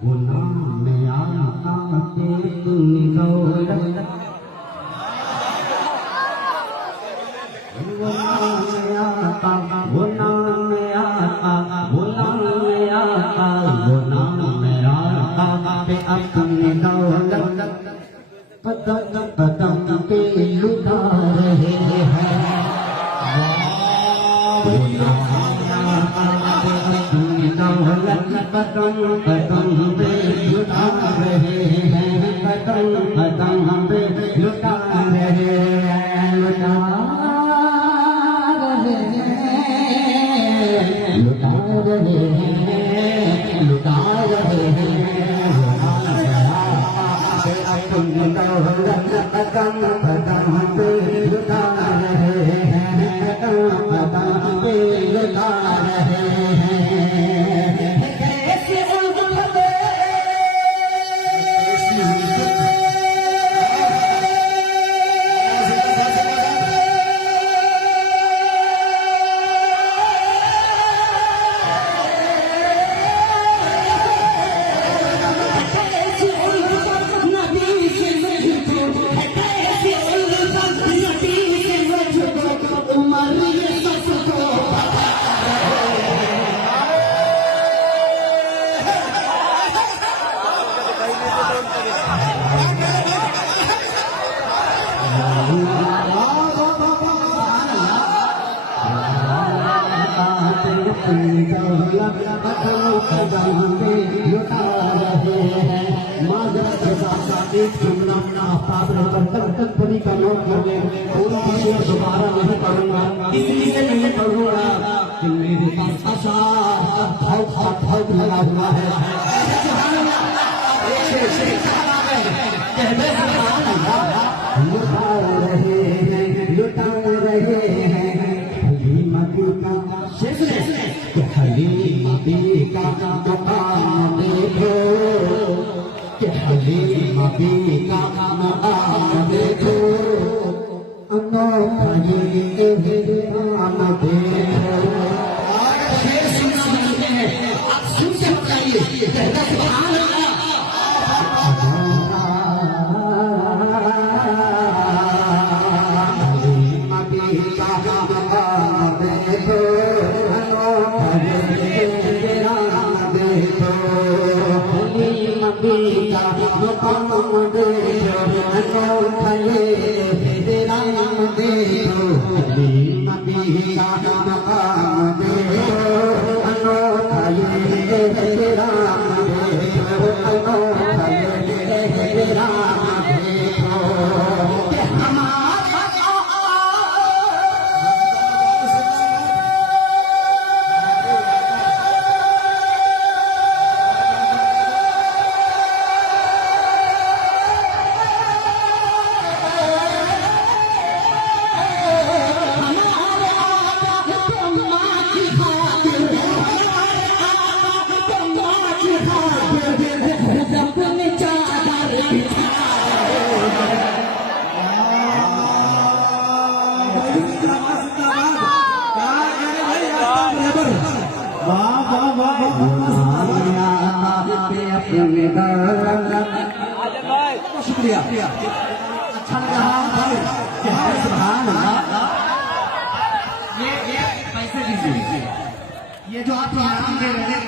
वो नाम में आता तेरी दौलत, वो नाम में आता, वो नाम में आता, वो नाम में आता, वो नाम में आता पे अपनी दौलत कदम कदम पे लुटा रहे हैं। वो नाम में आता पे अपनी दौलत कदम कदम पे लुटा रहे हैं, कदम कदम पे लुटा रहे हैं, लुटा रहे हैं, लुटा रहे हैं। अपनी दौलत कदम कदम पे लुटा रहे हैं, कदम कदम पे लुटा रहे हैं। दोबारा नहीं करूंगा, इसलिए नहीं करूंगा कि मेरे पास बहुत लगा हुआ है। लुटा रहे हैं, लुटा रहे हैं। हलीमती का मकाम देखो, हलीमती का मकाम देखो, अनोखा ये नाम देखो। आप सुन के बताइए, कहना सुभान अल्लाह। हलीमती का मकाम देखो, अनोखा ये नाम देखो, हलीमती का मकाम देखो, अनोखा ये नाम देखो, हलीमती का मकाम देखो, अनोखा ये नाम देखो, अनोखा ये नाम देखो। शुक्रिया, अच्छा लगा भाई। ये पैसे दीजिए, ये जो आप इनाम दे रहे हैं,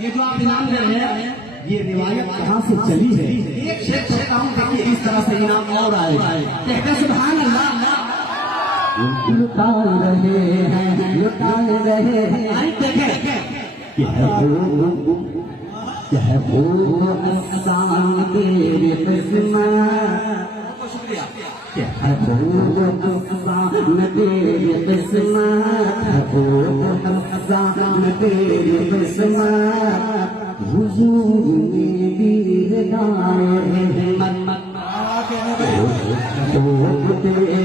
ये जो आप इनाम दे रहे हैं, ये रिवायत कहाँ से चली है? एक शेर कहता हूँ, देखिए इस तरह से इनाम और आएगा, कहते सुभान अल्लाह। लुटा रहे हैं, लुटा रहे हैं, यह वो एहसान तेरे किस्मत, शुक्रिया, यह वो एहसान तेरे किस्मत, वो एहसान तेरे किस्मत, हुजूर में दीदार रहमत, वो तेरे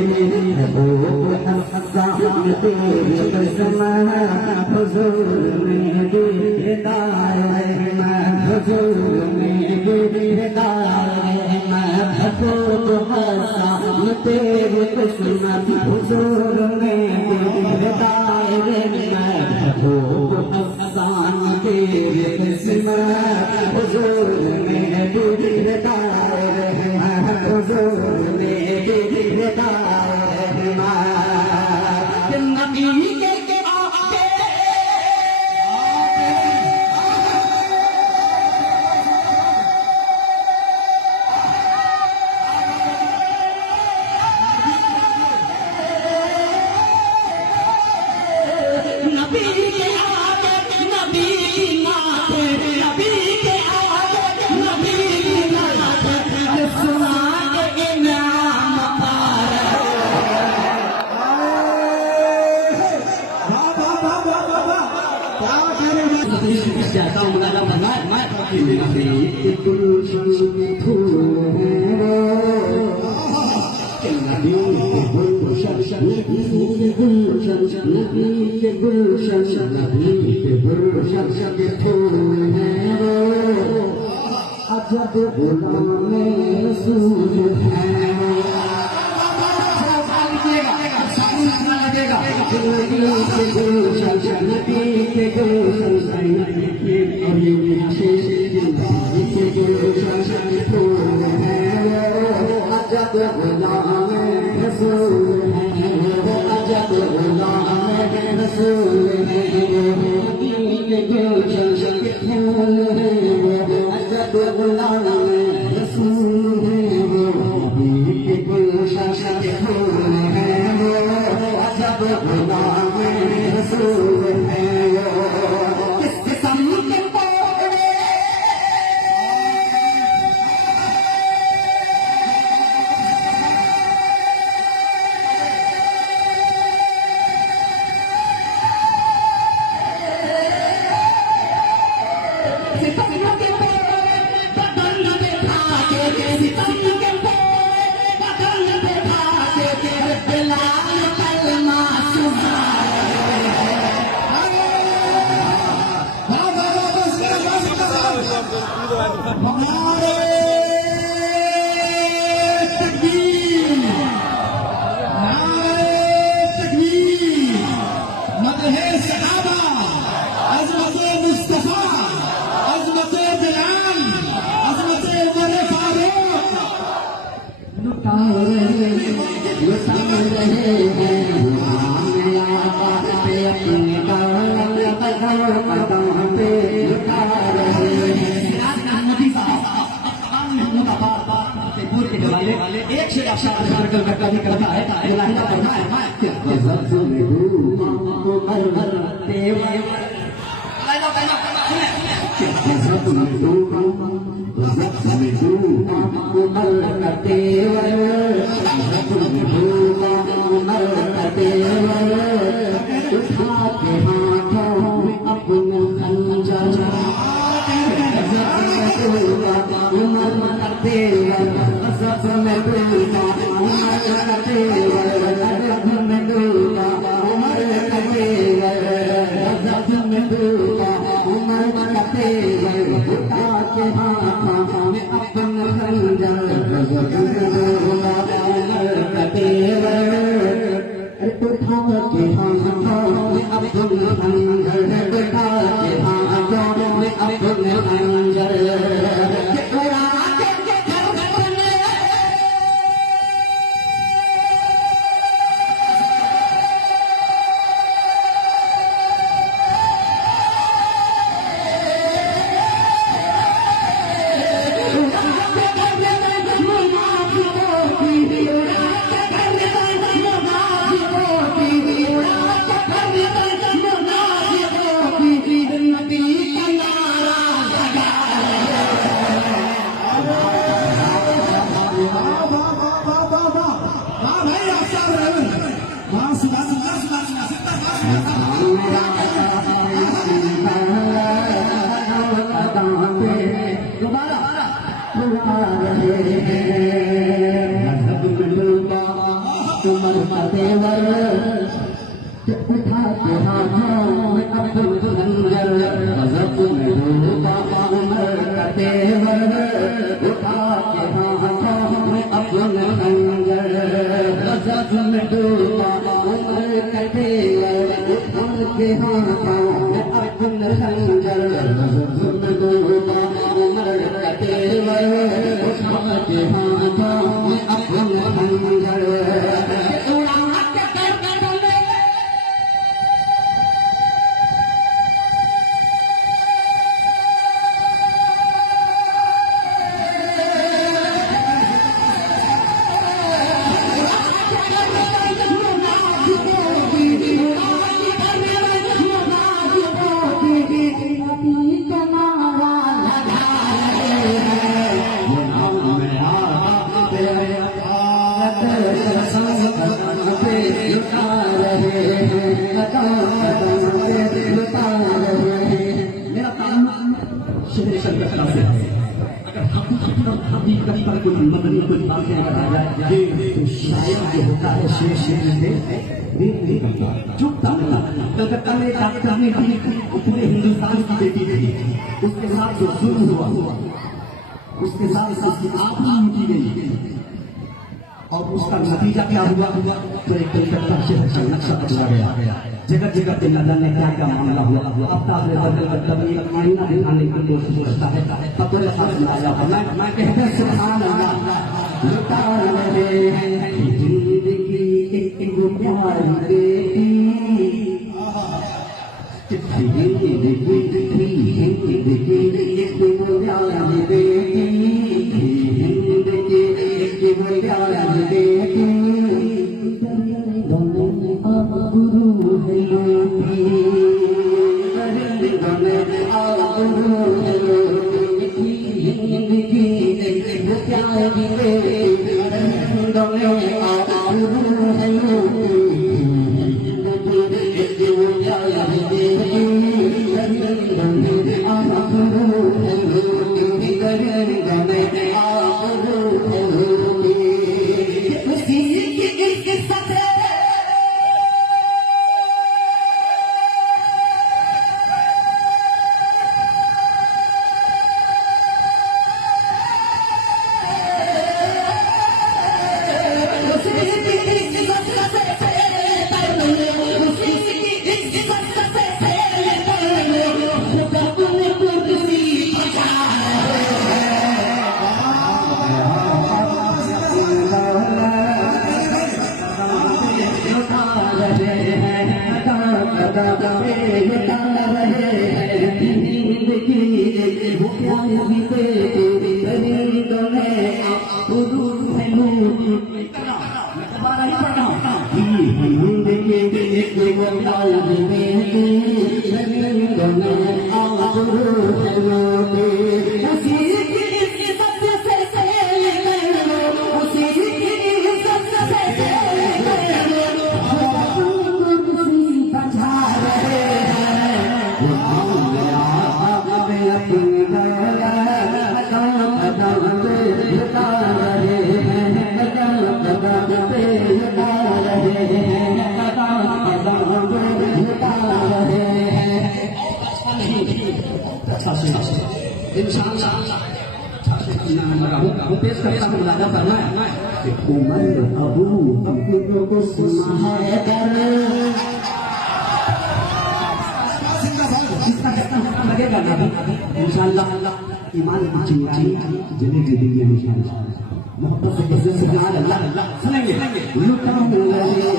वो एहसान तेरे किस्मत, हुजूर में दीदार रहमत, हुजूर में दीदार रहमत, तेरे किस्मत, हुजूर में दीदार रहमत, एहसान तेरे किस्मत। हुजूर में दीदार रहमान हुजूर में दीदार रहमान नबी के आके नबी के आगे नबी माथे नबी के आगे नबी माथे सुना के नाम पार जाता हूँ मुलाला मैं गुलशन में फूल है गुलशन के फूल है अजब गुलाम में सूर है लगेगा के गुलशन के गुलशन और ये के गुलशन के फूल है अजब गुलाम में सूर है अजब गुलाम में रसूल है के गुलशन के फूल है अजब गुलाम में रसूल है के गुलशन के फूल है अजब गुलाम में रसूल है किस किस्म के एक से कभी करता है के हाथों में अपन खंजर हाथों में अपना खंजर उड़ा के मेरा काम शेर शंकर से है। अगर हम भी कभी पर कोई मदनी कोई बातें बताया जाए तो शायद जो होता है शेर शेर नहीं करता चुपता नहीं। कलकत्ता में डॉक्टर ने भी पूरे हिंदुस्तान की बेटी थी, उसके साथ जो जुल्म हुआ उसके साथ उसकी आँख लूटी गई और उसका नतीजा क्या हुआ? तो एक कलकत्ता शहर का नक्शा बदला गया। जगह जगह पे न जाने क्या क्या मामला हुआ। अब ताज बदल कर कभी आईना दिखाने की कोशिश करता है। पकड़े साथ लाया मैं कहते सुभान अल्लाह लुटा रहे हैं जिंदगी एक प्यारी बेटी पेश करता हूँ मुलाजा करना है उमर अबू अब्दुल को सुना है कर लगेगा ना इंशाअल्लाह ईमान की चिंगारी जलेगी दुनिया में इंशाअल्लाह मोहब्बत से कैसे सुभान अल्लाह सुनेंगे लुटा रहे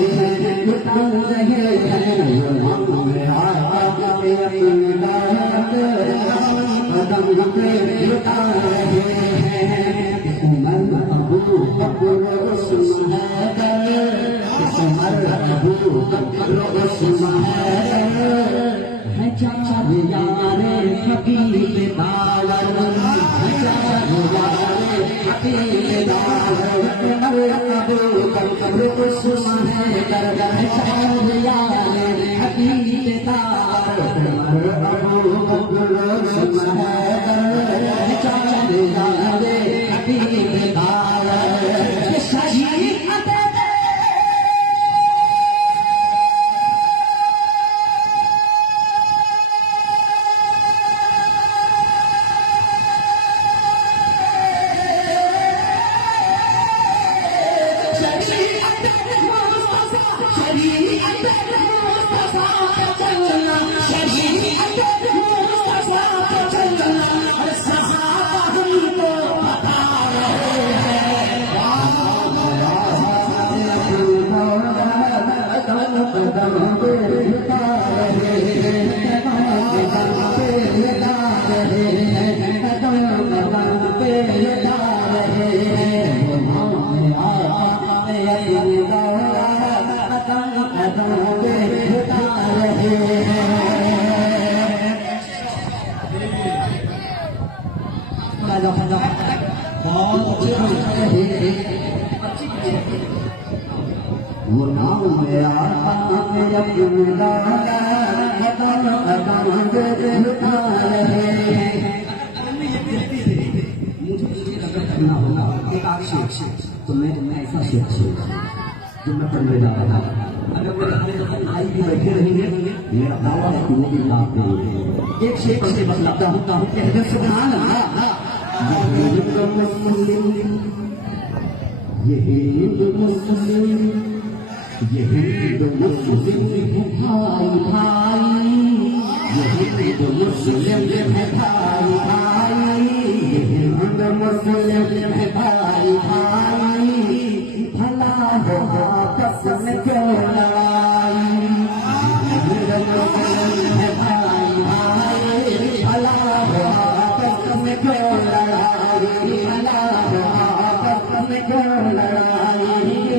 बहुत अच्छे वो नाम मेरा मेरा तो मैं ऐसा शेख जो मैं करने जा रहा था। अगर मेरे भाई भी बैठे रहेंगे मेरा दावा है कि वो भी लाभ देंगे। एक शेख से बतलाता हूँ कहते सुभान अल्लाह ये हिंदू मुस्लिम ये हिंदू मुस्लिम भाई भाई ये हिंदू मुस्लिम है भाई भाई ये हिंदू मुस्लिम है भाई भाई भला हो आपस में क्यों लड़ाई हिंदू मुस्लिम है भाई भाई भला हो आपस में क्यों लड़ाई भला हो आपस में क्यों लड़ाई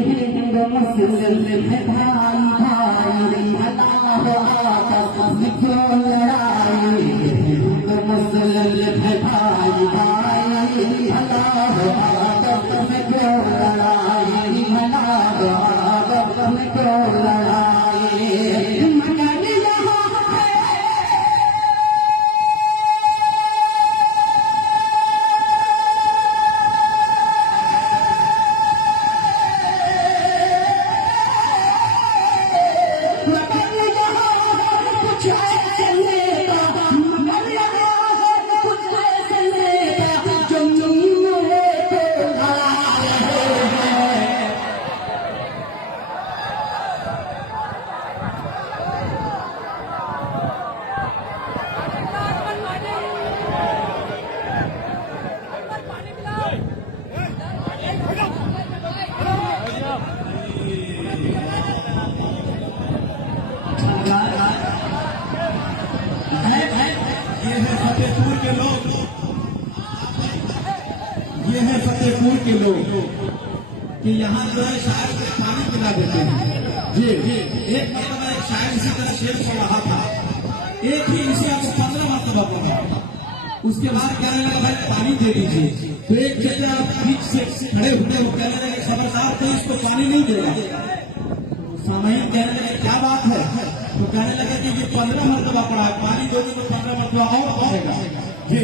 हिंदू मुस्लिम है भाई भाई भला हो आपस में क्यों लड़ाई हिंदू मुस्लिम है भाई भाई भला हो आपस में क्यों लड़ाई भला हो आपस में क्यों लड़ाई मगर यहाँ ये है फतेहपुर के लोग कि यहाँ जो है शायर को पानी पिला देते हैं। जी एक मरतबा एक शायर इसी तरह शेर पढ़ रहा था, एक ही इसे आपको 15 मरतबा पढ़ा। उसके बाद कहने लगा भाई पानी दे दीजिए, तो एक चचा बीच से खड़े होते हो कहने लगे खबरदार तो इसको पानी नहीं देगा। सामयिक कहने लगे क्या बात है, तो कहने लगे कि ये 15 मरतबा पढ़ा, पानी दोगे तो 15 मरतबा और पढ़ेगा। जी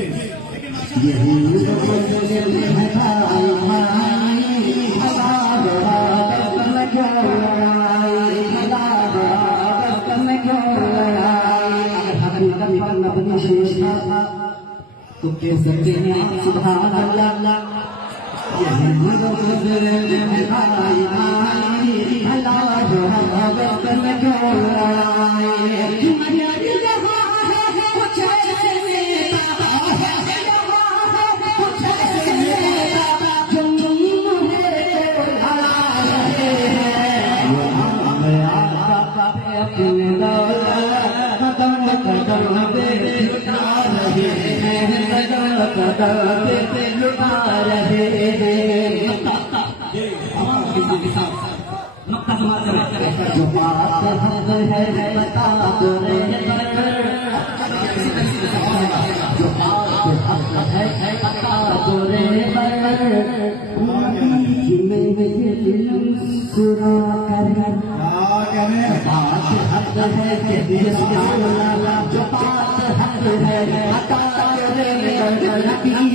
तो कह सकते हैं सुभान अल्लाह ये है भाई भाई भला हो आपस में क्यों लड़ाई मक्का समाचार जो बात है बता दो रे जो बात है बता दो रे सुना कर बात है के दिल जो बात है बता दो रे